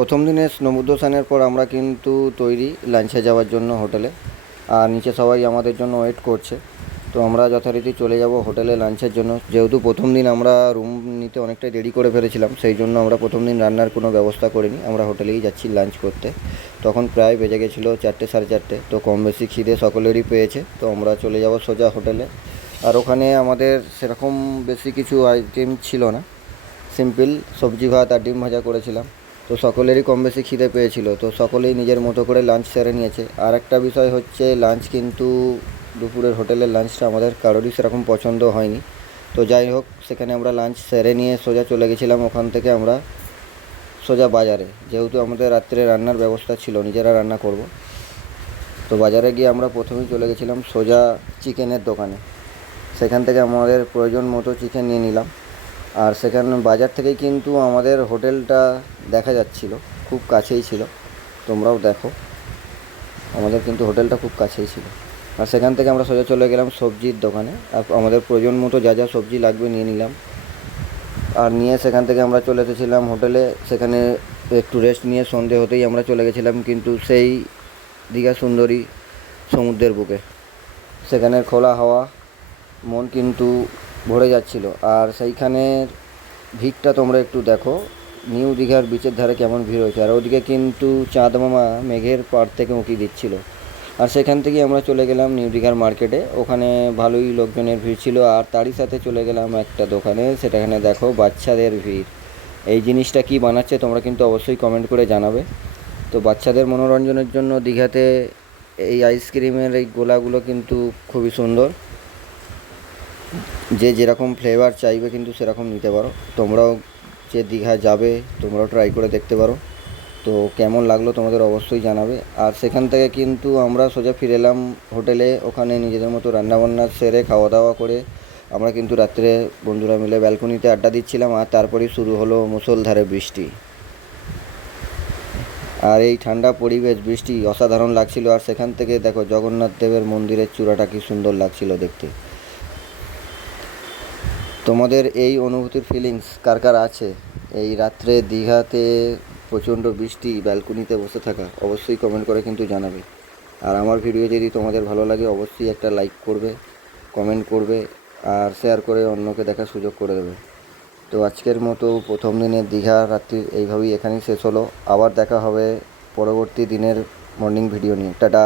প্রথম দিনে সমুদ্র স্নানের পর আমরা কিন্তু তৈরি লাঞ্চে যাওয়ার জন্য হোটেলে। আর নিচে সবাই আমাদের জন্য ওয়েট করছে। তো আমরা যথারীতি চলে যাব হোটেলে লাঞ্চের জন্য। যেহেতু প্রথম দিন আমরা রুম নিতে অনেকটাই দেরি করে ফেলেছিলাম, সেই জন্য আমরা প্রথম দিন রান্নার কোনো ব্যবস্থা করিনি, আমরা হোটেলেই যাচ্ছি লাঞ্চ করতে। তখন প্রায় বেজে গেছিলো 4টে সাড়ে 4টে। তো কম বেশি খিদে সকলেরই পেয়েছে, তো আমরা চলে যাব সোজা হোটেলে। আর ওখানে আমাদের সেরকম বেশি কিছু আইটেম ছিল না, সিম্পল সবজি ভাত আর ডিম ভাজা করেছিলাম। তো সকলেরই কম বেশি খিদে পেয়েছিল, তো সকলেই নিজের মতো করে লাঞ্চ সেরে নিয়েছে। আর একটা বিষয় হচ্ছে, লাঞ্চ কিন্তু দুপুরের হোটেলের লাঞ্চটা আমাদের কারোরই সেরকম পছন্দ হয়নি। তো যাই হোক, সেখানে আমরা লাঞ্চ সেরে নিয়ে সোজা চলে গেছিলাম। ওখান থেকে আমরা সোজা বাজারে, যেহেতু আমাদের রাত্রে রান্নার ব্যবস্থা ছিল, নিজেরা রান্না করব। তো বাজারে গিয়ে আমরা প্রথমেই চলে গেছিলাম সোজা চিকেনের দোকানে। সেখান থেকে আমাদের প্রয়োজন মতো চিকেন নিয়ে নিলাম। আর সেখানে বাজার থেকেই কিন্তু আমাদের হোটেলটা দেখা যাচ্ছিল, খুব কাছেই ছিল। তোমরাও দেখো, আমাদের কিন্তু হোটেলটা খুব কাছেই ছিল। আর সেখান থেকে আমরা সোজা চলে গেলাম সবজির দোকানে, আর আমাদের প্রয়োজন মতো যা যা সবজি লাগবে নিয়ে নিলাম। আর নিয়ে সেখান থেকে আমরা চলে এসেছিলাম হোটেলে। সেখানে একটু রেস্ট নিয়ে সন্ধে হতেই আমরা চলে গেছিলাম কিন্তু সেই দীঘা সুন্দরী সমুদ্রের বুকে। সেখানের খোলা হাওয়া মন কিন্তু ভরে যাচ্ছিল। আর সেইখানের ভিড়টা তোমরা একটু দেখো, নিউ দীঘার বিচের ধারে কেমন ভিড় হয়েছে। আর ওদিকে কিন্তু চাঁদ মামা মেঘের পাড় থেকে উঁকি দিচ্ছিল। আর সেখান থেকে আমরা চলে গেলাম নিউ দীঘার মার্কেটে, ওখানে ভালোই লোকজনের ভিড় ছিল। আর তারই সাথে চলে গেলাম একটা দোকানে, সেটাখানে দেখো বাচ্চাদের ভিড়। এই জিনিসটা কি বানাচ্ছে তোমরা কিন্তু অবশ্যই কমেন্ট করে জানাবে। তো বাচ্চাদের মনোরঞ্জনের জন্য দীঘাতে এই আইসক্রিমের এই গোলাগুলো কিন্তু খুবই সুন্দর। যে যেরকম ফ্লেভার চাইবে কিন্তু সেরকম নিতে পারো। তোমরাও যে দীঘা যাবে, তোমরাও ট্রাই করে দেখতে পারো। তো কেমন লাগলো তোমাদের অবশ্যই জানাবে। আর সেখান থেকে কিন্তু আমরা সোজা ফিরে এলাম হোটেলে। ওখানে নিজেদের মতো রান্নাবান্না সেরে খাওয়া দাওয়া করে আমরা কিন্তু রাত্রে বন্ধুরা মিলে ব্যালকনিতে আড্ডা দিচ্ছিলাম। আর তারপরেই শুরু হলো মুষলধারে বৃষ্টি। আর এই ঠান্ডা পরিবেশ, বৃষ্টি অসাধারণ লাগছিল। আর সেখান থেকে দেখো জগন্নাথ দেবের মন্দিরের চূড়াটা কি সুন্দর লাগছিল দেখতে। তোমাদের এই অনুভূতির ফিলিংস কার কার আছে? এই রাত্রে দীঘাতে প্রচণ্ড বৃষ্টি, ব্যালকনিতে বসে থাকা, অবশ্যই কমেন্ট করে কিন্তু জানাবে। আর আমার ভিডিও যদি তোমাদের ভালো লাগে অবশ্যই একটা লাইক করবে, কমেন্ট করবে, আর শেয়ার করে অন্যকে দেখার সুযোগ করে দেবে। তো আজকের মতো প্রথম দিনের দীঘা রাত্রি এইভাবেই এখানেই শেষ হলো। আবার দেখা হবে পরবর্তী দিনের মর্নিং ভিডিও নিয়ে। টাটা।